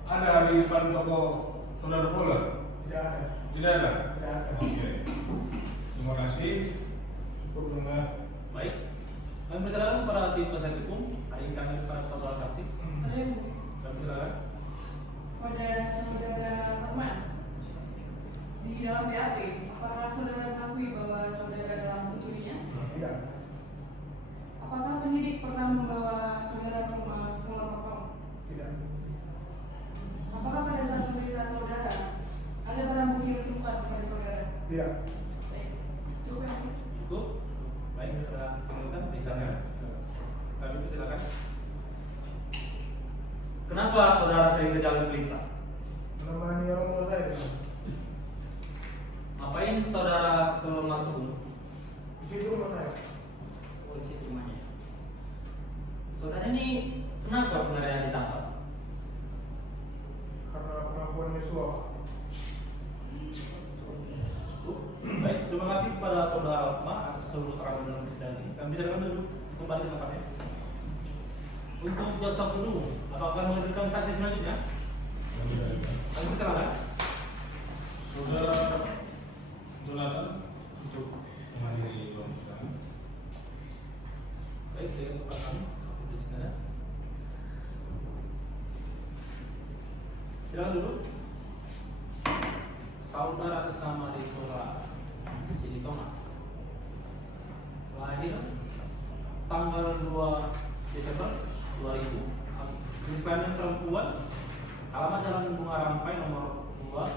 ada di depan toko saudara Pola? Tidak ada. Tidak ada? Tidak ada. Oke. Terima kasih. Cukup dengar. Baik, kami persilakan kepada tim penasihat hukum. Hari ini kami kepada saudara saksi. Ada yang Kami persilakan. pada saudara Herman di dalam BAP, apakah saudara mengakui bahwa saudara adalah pencurinya? Tidak. Apakah penyidik pernah membawa saudara ke rumah Papang? Tidak. Apakah pada saat pemeriksaan saudara ada barang bukti yang ditemukan pada saudara? Tidak. Baik, cukup ya. Cukup. Baik, saudara Kimutan, silakan. Kami persilakan. Kenapa saudara sering ke Jalan Pelita? Menemani orang tua saya. Ngapain saudara ke Martubung? Di situ rumah saya. Oh, di situ rumahnya. Saudara ini kenapa sebenarnya ditangkap? Karena pengakuan Yosua. Cukup. Baik, terima kasih kepada saudara Hotma atas seluruh keterangan dalam persidangan ini. Kami persilakan duduk kembali ke tempatnya. Untuk jaksa penuntut, apakah menghadirkan saksi selanjutnya? Kami persilakan. Saudara Jonathan untuk menghadiri pemeriksaan. Baik, dengan tempat kami di sini. Silakan duduk. Saudara atas nama Risora Silitonga lahir tanggal 2 Desember 2000. Jenis kelamin perempuan, alamat Jalan Bunga Rampai nomor 2,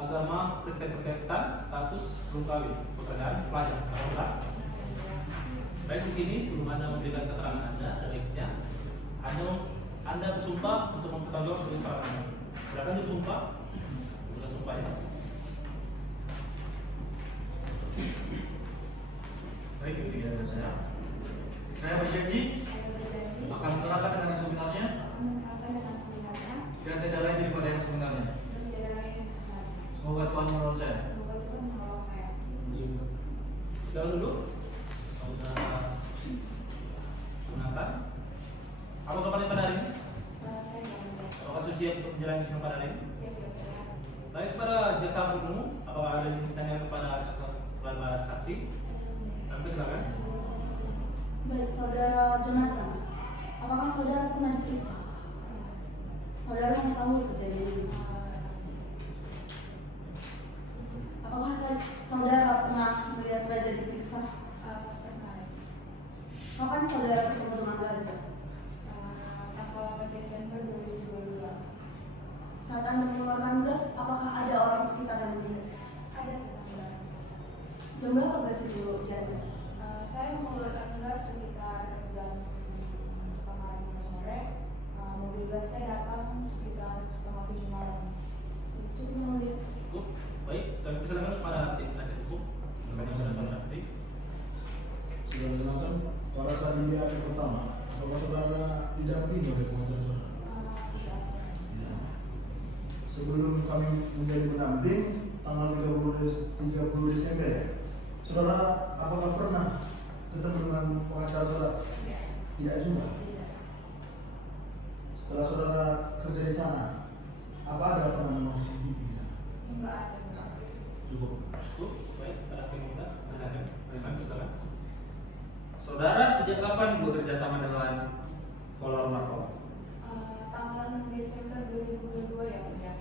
agama Kristen Protestan, status belum kawin, pekerjaan pelajar. Apakah? Baik, di sini sebelum Anda memberikan keterangan Anda baiknya Anda bersumpah untuk mempertanggungjawabkan sebagai keterangan Anda. Silakan bersumpah. Bukan sumpah ya. Baik, ini dari saya berjanji akan menerangkan dengan sebenarnya dan tidak lain daripada yang sebenarnya. Semoga Tuhan menolong saya. Silakan dulu. Saudara Jonathan. Apa kabarnya pada hari ini? Apakah sudah siap untuk menjalani sidang pada hari ini? Baik, kepada jaksa penuntut umum, apakah ada yang bertanya kepada saksi? Kami silakan. Baik, saudara Jonathan, apakah saudara pernah diperiksa? Saudara mengetahui kejadian ini? Apakah saudara pernah melihat Raja diperiksa? Pernah. Kapan saudara bertemu dengan Raja? Tanggal 4 Desember 2022. Saat Anda mengeluarkan gas, apakah ada orang sekitar yang melihat? Ada tetangga. Jam berapa gas itu diambil? Saya mengeluarkan gas sekitar jam 6:30 sore. Mobil gasnya datang sekitar 6:30 malam. Cukup mulia. Cukup. Baik, kami persilakan kepada tim penasihat hukum. Kepada saudara Fitri. Saudara Jonathan, pada saat di BAP pertama, apakah saudara didampingi oleh pengacara saudara? Tidak. Sebelum kami menjadi pendamping, tanggal 30 Desember ya, saudara apakah pernah ketemu dengan pengacara saudara? Tidak juga. Setelah saudara kerja di sana, apa ada penanaman CCTV di sana? Enggak ada. Cukup. Cukup. Baik, ada pemuda, ada kami silakan. Saudara sejak kapan bekerja sama dengan Kolor Marco? Tanggal 6 Desember 2022 ya Mulia.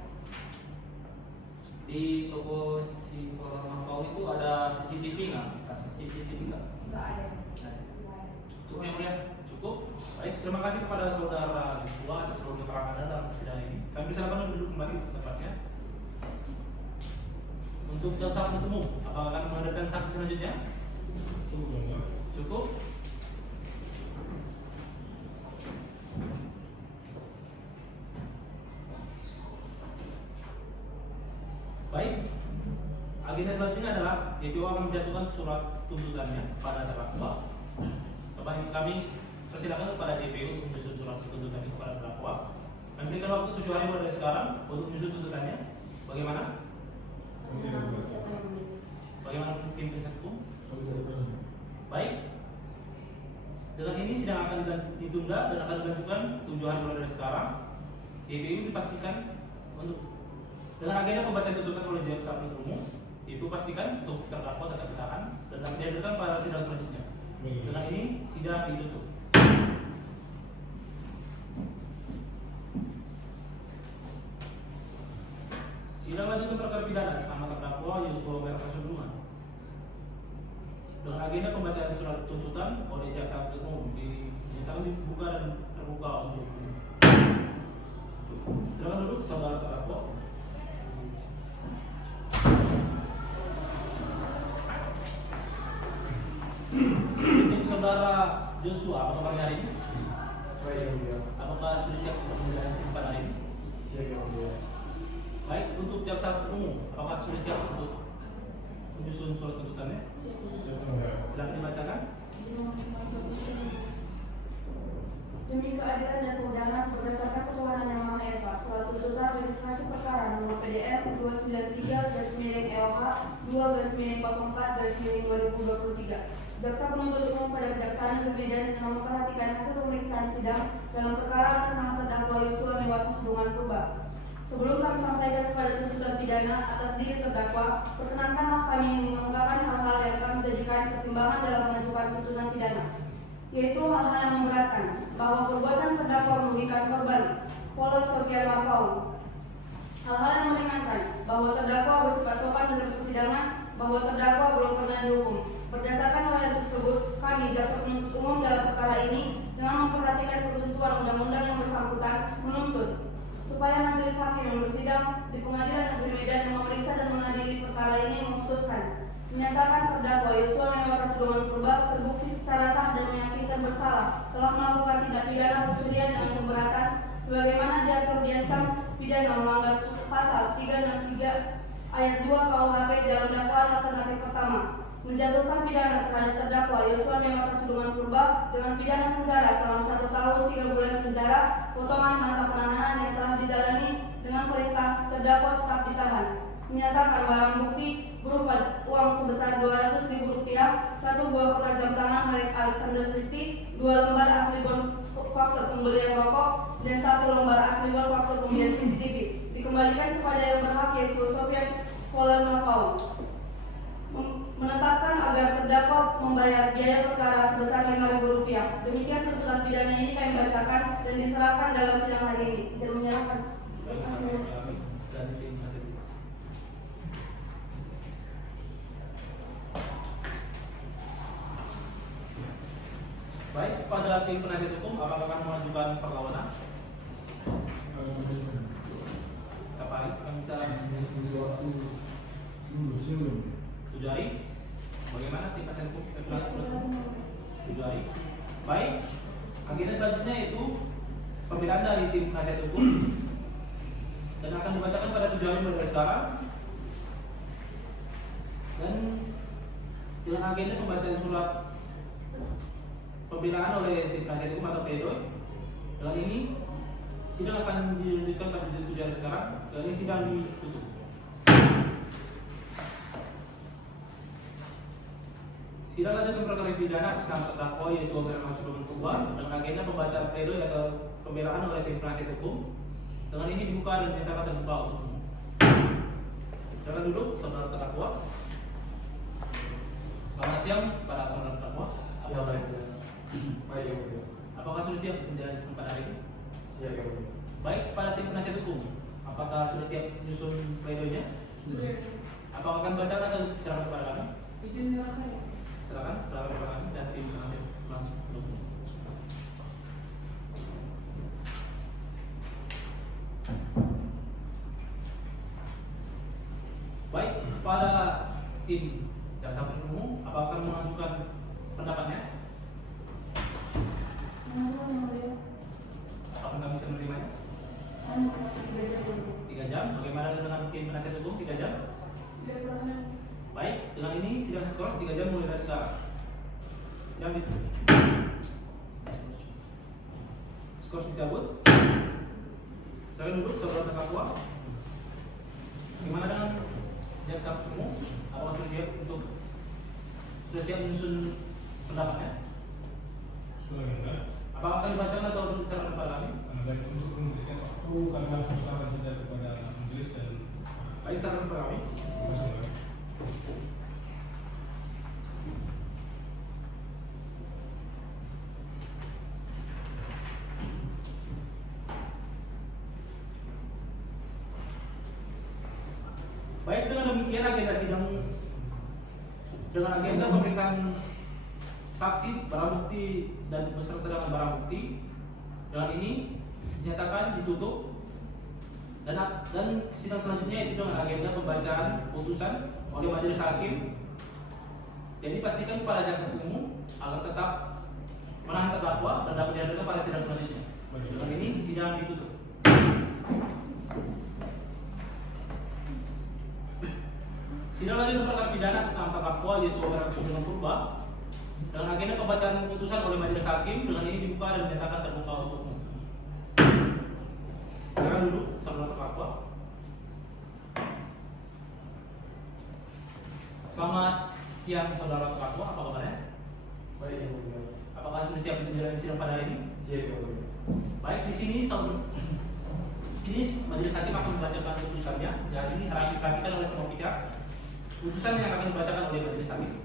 Di toko si Kolor Marco itu ada CCTV nggak? Kasih CCTV nggak? Enggak ada. Cukup yang mulia. Cukup. Baik, terima kasih kepada saudara Joshua atas seluruh keterangan Anda dalam persidangan ini. Kami silakan duduk kembali ke tempatnya. Untuk jaksa penuntut umum, apakah akan menghadirkan saksi selanjutnya? Cukup Jaksa. Cukup. Baik. Agenda selanjutnya adalah JPO akan menjatuhkan surat tuntutannya pada terdakwa. Kami persilakan kepada JPO untuk menyusun surat tuntutan itu kepada terdakwa. Kami berikan waktu 7 hari mulai dari sekarang untuk menyusun tuntutannya. Bagaimana? Bagaimana tim penasihat hukum? Baik. Dengan ini sidang akan ditunda dan akan dilanjutkan 7 hari mulai dari sekarang. JPU dipastikan untuk dengan agenda pembacaan tuntutan oleh jaksa penuntut umum, JPU pastikan untuk terdakwa tetap ditahan dan akan dihadirkan pada sidang selanjutnya. Dengan ini sidang ditutup. Sidang lanjutan perkara pidana sama terdakwa Joshua Merata Sudungan. Dengan agenda pembacaan surat tuntutan oleh jaksa penuntut umum dinyatakan dibuka dan terbuka untuk silakan duduk saudara terdakwa. Untuk saudara Joshua, apakah kabar hari ini? Baik yang mulia. Apakah sudah siap untuk menjalani pada hari ini? Siap yang mulia. Baik, untuk jaksa umum, apakah sudah siap untuk menyusun surat tuntutannya? Siap yang mulia. Silakan dibacakan. Demi keadilan dan kemudahan berdasarkan ketuhanan yang Maha Esa, surat tuntutan registrasi perkara nomor PDR 293-EOH 2/04/2023. Jaksa penuntut umum pada Kejaksaan Negeri Medan yang memperhatikan hasil pemeriksaan sidang dalam perkara atas nama terdakwa Joshua Mewati Sudungan Purba. Sebelum kami sampaikan kepada tuntutan pidana atas diri terdakwa, perkenankanlah kami mengemukakan hal-hal yang kami jadikan pertimbangan dalam mengajukan tuntutan pidana, yaitu hal-hal yang memberatkan, bahwa perbuatan terdakwa merugikan korban Polres Sofian Marpaung. Hal-hal yang meringankan, bahwa terdakwa bersifat sopan dalam persidangan, bahwa terdakwa belum pernah dihukum. Berdasarkan hal yang tersebut, kami jaksa penuntut umum dalam perkara ini dengan memperhatikan ketentuan undang-undang yang bersangkutan menuntut supaya majelis hakim yang bersidang di Pengadilan Negeri Medan yang memeriksa dan mengadili perkara ini memutuskan menyatakan terdakwa Joshua Mewati Sudungan Purba terbukti secara sah dan meyakinkan bersalah telah melakukan tindak pidana pencurian dengan pemberatan sebagaimana diatur diancam pidana melanggar pasal 363 ayat 2 KUHP dalam dakwaan alternatif pertama, menjatuhkan pidana terhadap terdakwa Joshua Mewati Sudungan Purba dengan pidana penjara selama 1 tahun 3 bulan penjara, potongan masa penahanan yang telah dijalani dengan perintah terdakwa tetap ditahan. Menyatakan barang bukti berupa uang sebesar Rp200.000, 1 buah kotak jam tangan merek Alexander Christie, 2 lembar asli bon faktur pembelian rokok, dan 1 lembar asli bon faktur pembelian CCTV dikembalikan kepada yang berhak yaitu Sofian Poler Marpaung. Menetapkan agar terdakwa membayar biaya perkara sebesar Rp5.000. Demikian tuntutan pidana ini kami bacakan dan diserahkan dalam sidang hari ini. Izin menyerahkan. Baik, pada tim penasihat hukum, apakah akan mengajukan perlawanan? Kapan? Kami bisa 7 hari. Bagaimana tim penasihat hukum? 7 hari. Baik. Agenda selanjutnya yaitu pembelaan dari tim penasihat hukum dan akan dibacakan pada 7 hari mulai sekarang. Dan dengan agenda pembacaan surat pembelaan oleh tim penasihat hukum atau pledoi. Dengan ini sidang akan dilanjutkan pada 7 hari sekarang. Dan ini sidang ditutup. Sidang lanjutan perkara pidana atas nama terdakwa Joshua Mewati Sudungan Purba dengan agenda pembacaan pledoi atau pembelaan oleh tim penasihat hukum. Dengan ini dibuka dan dinyatakan terbuka untuk umum. Silakan duduk, saudara terdakwa. Selamat siang para saudara terdakwa. Apakah sudah siap menjalani sidang pada hari ini? Siap, Yang Mulia. Baik, pada tim penasihat hukum, apakah sudah siap menyusun pledoinya? Sudah. Apakah akan baca atau silakan kepada kami? Izin silakan ya. Silakan kepada kami dan tim penasihat hukum. Baik, pada tim jaksa penuntut umum, apakah akan mengajukan pendapatnya? Mengajukan Yang Mulia. Apakah kami bisa menerimanya? 3 jam. 3 jam. Bagaimana dengan tim penasihat hukum 3 jam? Tidak pernah. Baik, dengan ini sidang skors 3 jam mulai dari sekarang. Yang skors dicabut. Silakan duduk, saudara terdakwa. Gimana dengan jaksa umum? Apakah sudah siap menyusun pendapatnya? Sudah enggak? Apakah akan dibacakan atau diceritakan kepada kami? Dan untuk memberikan waktu karena harus saran saja kepada majelis dan Baik, saran kepada kami. masyarakat. Baik, dengan demikian agenda sidang dengan agenda pemeriksaan saksi, barang bukti dan beserta dengan barang bukti. Dengan ini dinyatakan ditutup dan sidang selanjutnya itu dengan agenda pembacaan putusan oleh majelis hakim. Jadi pastikan pada jaksa umum agar tetap menahan terdakwa dan dapat dihadirkan pada sidang selanjutnya. Dengan ini sidang ditutup. Sidang lanjut perkara pidana atas nama terdakwa Yosua Merah Sugeng Purba dengan agenda pembacaan putusan oleh majelis hakim. Dengan ini dibuka dan dinyatakan terbuka untuk umum. Silakan duduk, saudara terdakwa. Selamat siang saudara terdakwa, apa kabarnya? Baik, Yang Mulia. Apakah sudah siap menjalani sidang pada hari ini? Siap, Yang Mulia. Baik, di sini majelis hakim akan membacakan putusannya. Jadi ini harus diperhatikan oleh semua pihak. Putusan yang akan dibacakan oleh majelis hakim.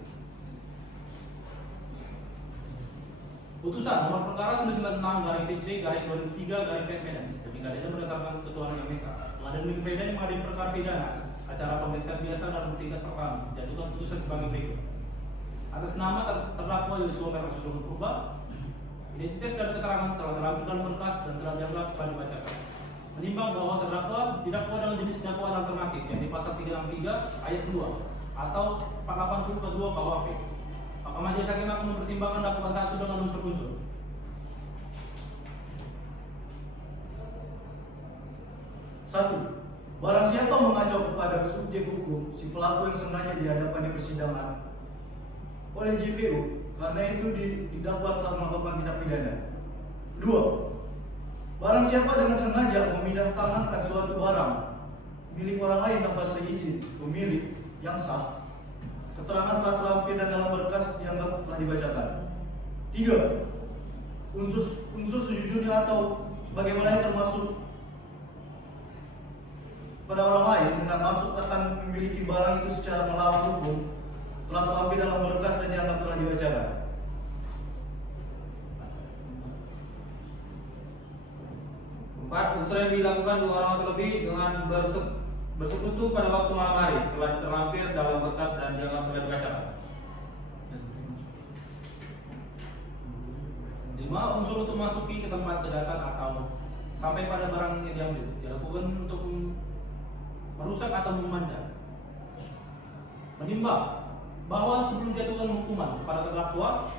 Putusan nomor perkara 996/PJ/2003/PN ketika dia berdasarkan ketentuan yang Maha Esa. Pengadilan Negeri Medan yang mengadili perkara pidana acara pemeriksaan biasa dalam tingkat pertama jatuhkan putusan sebagai berikut. Atas nama terdakwa Yosua Merah Sugeng Purba, identitas dan keterangan telah terlampir dalam berkas dan telah dianggap telah dibacakan. Menimbang bahwa terdakwa didakwa dengan jenis dakwaan alternatif yang di pasal 363 ayat 2 atau 480 kedua KUHP. Maka majelis hakim akan mempertimbangkan dakwaan satu dengan unsur-unsur. Satu, barang siapa mengacu kepada subjek hukum si pelaku yang sengaja di hadapan di persidangan oleh JPU karena itu didakwa telah melakukan tindak pidana. Dua, barang siapa dengan sengaja memindah tangankan suatu barang milik orang lain tanpa seizin pemilik yang sah, keterangan telah terlampir dan dalam berkas dianggap telah dibacakan. Tiga, unsur sejujurnya atau sebagaimana yang termasuk pada orang lain dengan maksud akan memiliki barang itu secara melawan hukum telah terlampir dalam berkas dan dianggap telah dibacakan. Empat, unsur yang dilakukan dua orang atau lebih dengan bersekutu pada waktu malam hari telah terlampir dalam berkas dan dianggap telah dibacakan. 5. Unsur untuk masuki ke tempat kejahatan atau sampai pada barang yang diambil dilakukan untuk merusak atau memanjang. Menimbang bahwa sebelum jatuhkan hukuman kepada terdakwa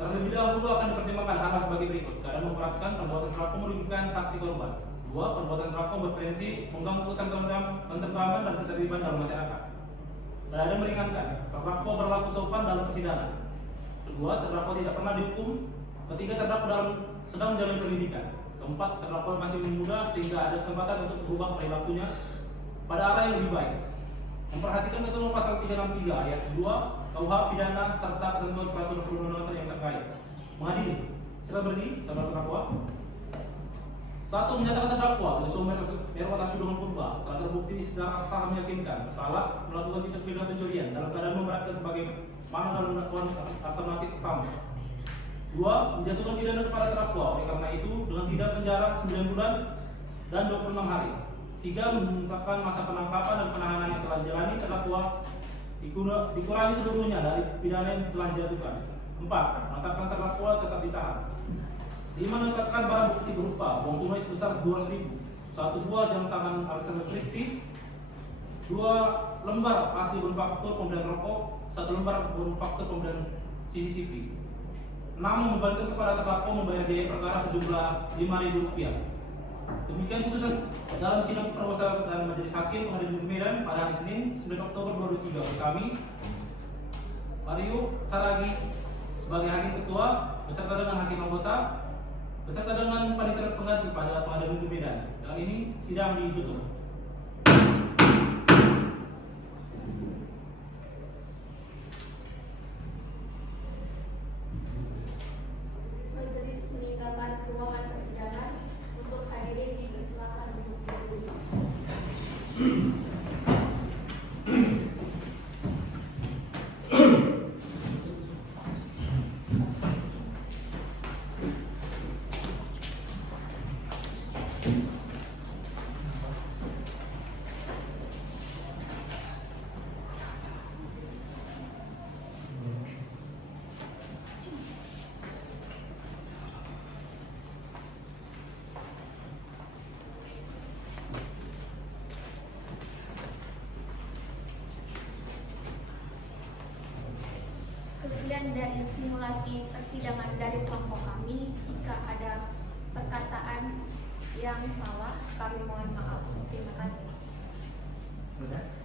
terlebih dahulu akan dipertimbangkan hal sebagai berikut karena memperhatikan perbuatan terdakwa merugikan saksi korban. 2. Perbuatan terdakwa berpotensi mengganggu ketentraman dan ketertiban dalam masyarakat. Dan meringankan terdakwa berlaku sopan dalam persidangan. Kedua, terdakwa tidak pernah dihukum. Ketiga, terdakwa sedang menjalani pendidikan. Keempat, terdakwa masih muda sehingga ada kesempatan untuk berubah perilakunya pada arah yang lebih baik. Memperhatikan ketentuan pasal 363 ayat 2 KUH pidana serta ketentuan peraturan perundang-undangan yang terkait. Mengadili, Silakan berdiri, saudara terdakwa. 1. Menyatakan terdakwa Yosua Merwata Sudungan Purba telah terbukti secara sah meyakinkan bersalah melakukan tindak pidana pencurian dalam keadaan memberatkan sebagai mana dalam dakwaan alternatif pertama. 2. Menjatuhkan pidana kepada terdakwa oleh karena itu dengan pidana penjara 9 bulan dan 26 hari. 3. Menetapkan masa penangkapan dan penahanan yang telah dijalani terdakwa dikurangi seluruhnya dari pidana yang telah dijatuhkan. 4. Menetapkan terdakwa tetap ditahan. 5. Menetapkan barang bukti berupa uang tunai sebesar 200.000, 1 buah jam tangan Alexander Christie, 2 lembar asli benefaktur pembelian rokok, 1 lembar benefaktur pembelian CCTV. 6. Membebankan kepada terdakwa membayar biaya perkara sejumlah Rp5.000. Demikian putusan dalam sidang perwakilan dan majelis hakim pengadilan negeri Medan pada hari Senin 9 Oktober 2023 oleh kami Mario Saragi sebagai hakim ketua beserta dengan hakim anggota beserta dengan panitia pengganti pada pengadilan negeri Medan. Dan ini sidang ditutup. Majelis meninggalkan ruangan persidangan untuk hadirin dipersilakan untuk duduk. Sekian dari simulasi persidangan dari kelompok kami. Jika ada perkataan yang salah, kami mohon maaf. Terima kasih. Sudah?